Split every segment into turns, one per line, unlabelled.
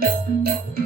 thank you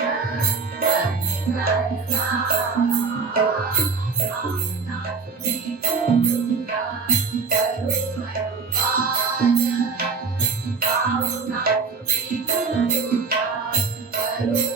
जार्दुन्न वान्टोटो नुट्लुन्स, जार्दुन्स, जार्दुन्स, Greek और्दुन्स on precisa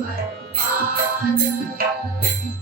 mania